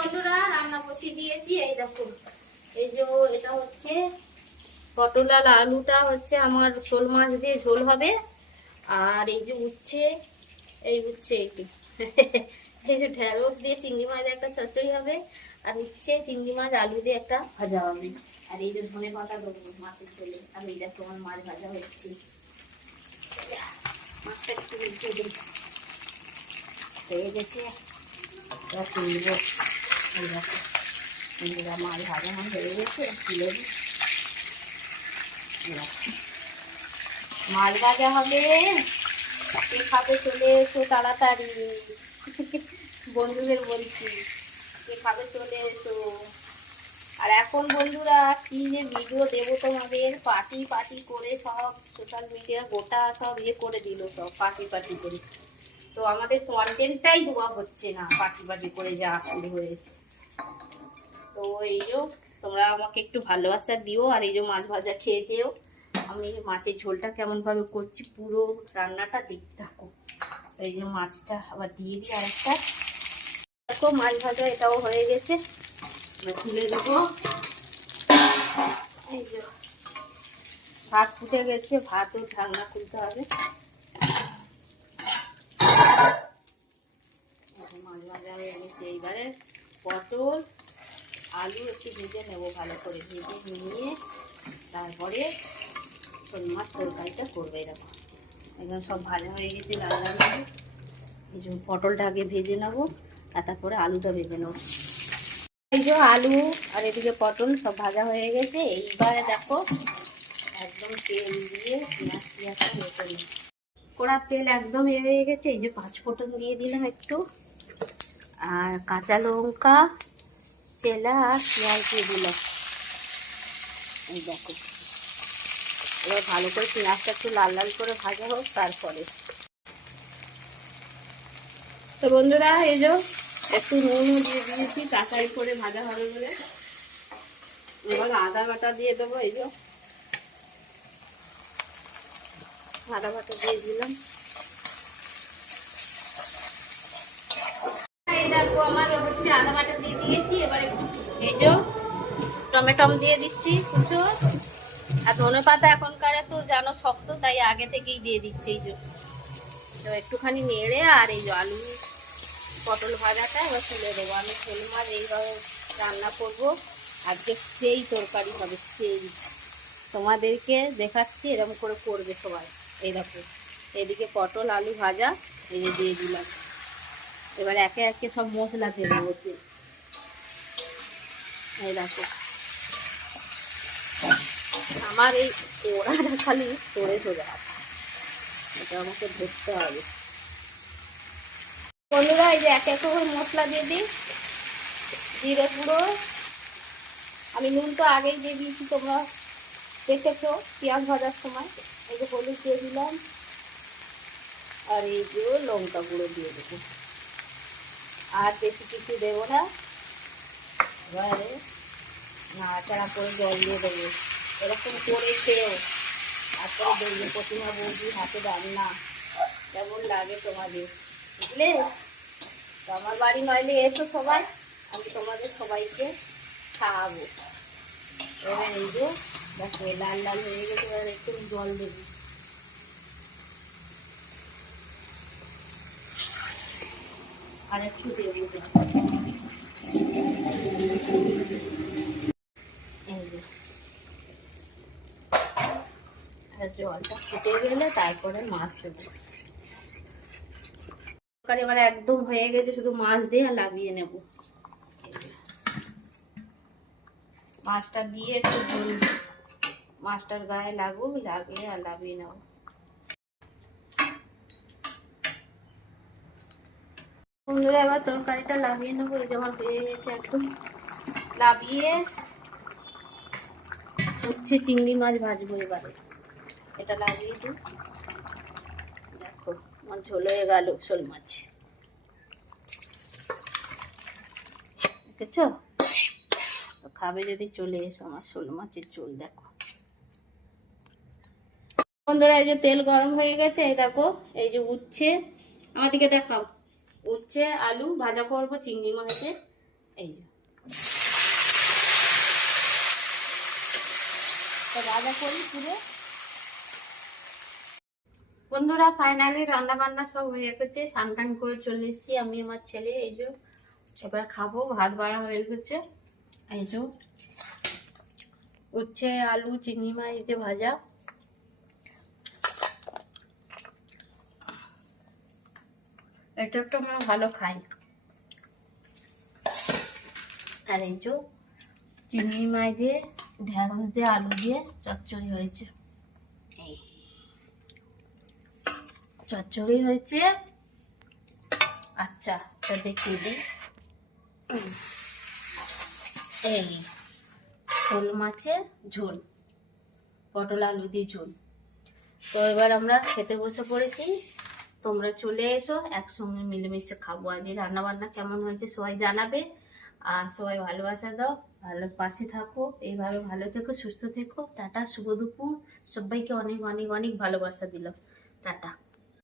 বন্ধুরা রান্না বসিয়ে দিয়েছি। এই দেখো, এই যে এটা হচ্ছে পটল আর আলুটা হচ্ছে আমার শোল মাছ দিয়ে ঝোল হবে। আর এই যে উচ্ছে, এই উচ্ছে একটু এই যে ঢেঁড়স দিয়ে চিংড়ি মাছ একটা চচ্চড়ি হবে। আর উচ্ছে চিংড়ি মাছ আলু দিয়ে একটা ভাজা হবে। আর এই যে ধনে পাতা দেবো মাছের ঝোলে। আর এই দেখো আমার মাছ ভাজা হচ্ছে। মাছটা একটু উল্টে দিই, হয়ে গেছে। এবার তুলবো। এই দেখো বন্ধুরা, মাছ ভাজা আমার হয়ে গেছে, তুলে দিই। মাছ ভাজা হবে, কে খাবে চলে এসো তাড়াতাড়ি। বন্ধুদের বলছি, কে খাবে চলে এসো। আর এখন বন্ধুরা কি যে ভিডিও দেবো তোমাদের, পার্টি পার্টি করে সব সোশ্যাল মিডিয়া গোটা সব করে দিল, সব পার্টি পার্টি করে। তো আমাদের কন্টেন্টটাই দেওয়া হচ্ছে না, পার্টি পার্টি করে যা শুরু হয়েছে। তো এই যে তোমরা আমাকে একটু ভালোবাসা দিও। আর এই যে মাছ ভাজা খেয়ে যেও। আমি মাছের ঝোলটা কেমন ভাবে করছি পুরো রান্নাটা দেখতে থাকো। এই যে মাছটা আবার দিয়ে দিই আরেকটা। দেখো মাছ ভাজা এটাও হয়ে গেছে, তুলে দেবো। এই যে ভাত ফুটে গেছে, ভাতও ঢাকনা খুলতে হবে। মাছ ভাজা হয়ে গেছে, এইবারে পটল আলু একটু ভেজে নেবো, ভালো করে ভেজে নিয়ে তারপরে শোল মাছ তরকারিটা করবে। এরকম একদম সব ভাজা হয়ে গেছে, লাল লাল হবে। এই যে পটলটা আগে ভেজে নেবো, আর তারপরে আলুটা ভেজে নেবো। এই যে আলু আর এদিকে পটল সব ভাজা হয়ে গেছে। এইবারে দেখো একদম তেল দিয়ে পেঁয়াজটা ইয়ে করি। কড়ার তেল একদম হয়ে গেছে। এই যে 5 ফোড়ন দিয়ে দিলাম একটু, আর কাঁচা লঙ্কা চেলা আর পেঁয়াজ দিয়ে দিলাম। এই দেখো, এবার ভালো করে পেঁয়াজটা একটু লাল লাল করে ভাজা হোক তারপরে। তো বন্ধুরা এই যে একটু নুনও দিয়ে দিয়েছি তাড়াতাড়ি করে ভাজা হবে বলে। এবার আদা বাটা দিয়ে দেবো। এই যে আদা বাটা দিয়ে দিলাম। এই দেখো আমার হচ্ছে আদা বাটা দিয়ে দিয়েছি। এবার এই যে টমেটো দিয়ে দিচ্ছি কুচো। আর ধনে পাতা এখনকার তো জানো শক্ত, তাই আগে থেকেই দিয়ে দিচ্ছি। এই যে তো একটুখানি নেড়ে আর এই যে আলু পটল ভাজাটা এবার তুলে দেবো। আমি শোল মাছ এইভাবে রান্না করবো আজকে, সেই তরকারি হবে সেই। তোমাদেরকে দেখাচ্ছি এরকম করে করবে সবাই। এই দেখো এদিকে পটল আলু ভাজা এই যে দিয়ে দিলাম। এবার একে একে সব মশলা দেবো ওতে। এই দেখো আমার এই ওড়াটা খালি সরে সরে আছে, এটা আমাকে ধরতে হবে। বন্ধুরা এই যে একে একে করে মশলা দিয়ে দিই। জিরে গুঁড়ো, আমি নুন তো আগেই দিয়ে দিয়েছি, তোমরা দেখেছো পেঁয়াজ ভাজার সময়। এই যে হলুদ দিয়ে দিলাম, আর এই যে লঙ্কা গুঁড়ো দিয়ে দেবো। আর বেশি কিছু দেবো না। এবারে নাড়াচাড়া করে জল দিয়ে দেবো। এরকম করে খেয়েও তারপরে দেখবে প্রতিমা বৌদি হাতে রান্না কেমন লাগে তোমাদের, বুঝলে? তো আমার বাড়ি নইলে এসো সবাই, আমি তোমাদের সবাইকে খাওয়াবো। এবার এই যে দেখো লাল লাল হয়ে গেছে, এবার একটু জল দেবো। আর একটু দেবো এই যে। জলটা ফুটে গেলে তারপরে মাছ দেবো। তরকারি এবার একদম হয়ে গেছে, শুধু মাছ দিয়ে আর লাভিয়ে নেব। মাছটা দিয়ে একটু মাছটার গায়ে লাগুক, লাগিয়ে আর লাভিয়ে নেব। বন্ধুরা এবার তরকারিটা লাভিয়ে নেবো। এই যেমন হয়ে গেছে একদম লাভিয়ে, হচ্ছে চিংড়ি মাছ ভাজবো এবারে। এটা লাগিয়ে দিই। দেখো আমার ঝোল হয়ে গেল শোল মাছ, দেখেছো? তো খাবে যদি চলে এসো আমার শোল মাছের ঝোল। দেখো বন্ধুরা এই যে তেল গরম হয়ে গেছে। এই দেখো এই যে উচ্ছে, আমার দিকে দেখাও, উচ্ছে আলু ভাজা করবো চিংড়ি মাছের। এই যে তো ভাজা করি পুরো। বন্ধুরা ফাইনালি রান্না বান্না সব হয়ে গেছে, স্নান টান করে চলে এসেছি আমি আমার ছেলে। এই যে এবার খাবো, ভাত বাড়া হয়ে গেছে। এই যে উচ্ছে আলু চিংড়ি মাছ দিয়ে ভাজা, এটা একটু আমরা ভালো খাই। আর এই যে চিংড়ি মাছ দিয়ে ঢেঁড়স দিয়ে আলু দিয়ে চচ্চড়ি হয়েছে, এই চচ্চড়ি হয়েছে। আচ্ছা এটা দেখিয়ে দিই, এই শোল মাছের ঝোল, পটল আলু দিয়ে ঝোল। তো এবার আমরা খেতে বসে পড়েছি, তোমরা চলে এসো, একসঙ্গে মিলেমিশে খাবো। আজ রান্না বান্না কেমন হয়েছে সবাই জানাবে, আর সবাই ভালোবাসা দাও, ভালো পাশে থাকো, এইভাবে ভালো থেকো, সুস্থ থেকো। টাটা, শুভ দুপুর, সবাইকে অনেক অনেক অনেক ভালোবাসা দিলাম, টাটা।